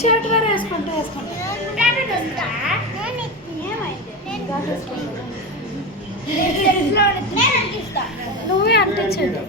షర్ట్ వేరే వేసుకుంటే నువ్వే అంటించండి.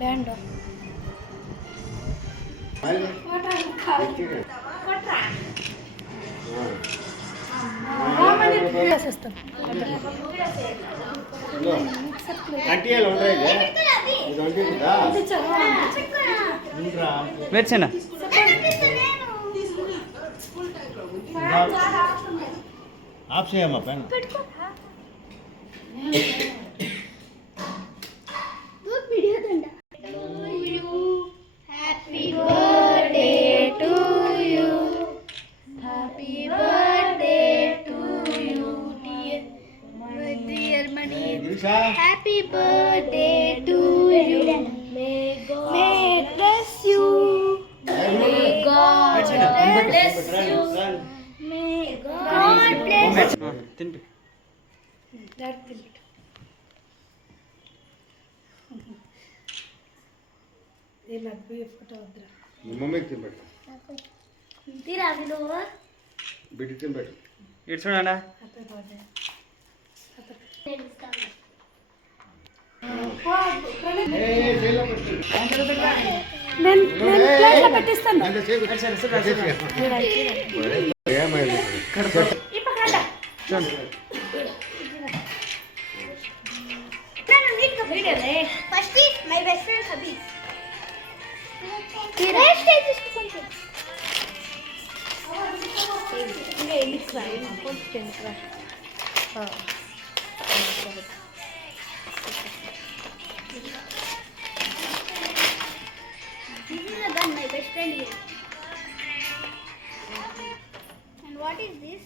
బ్యాండ్ వేర్చేనా ఆఫ్ చేయమ్మా pen happy birthday to you, happy birthday to you dear Mani, happy birthday to you, may bless you, may god bless you, may god bless తింపి photo వద్దురా మమ్మీకి తినబెట్టు తీరా విలువ బిడ్డ తినబెట్టు ఇటు చూడండి నేను పెట్టిస్తాను. First my best friend Habib my best friend here. And what is this?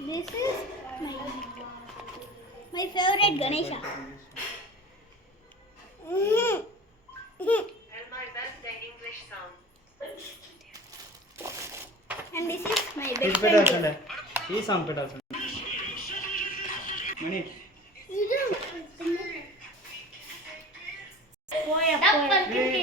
This is my favorite Ganesha. And this is my best friend. ఈ సాంగ్ పెట్టాల్సింది మణి Poya, poya.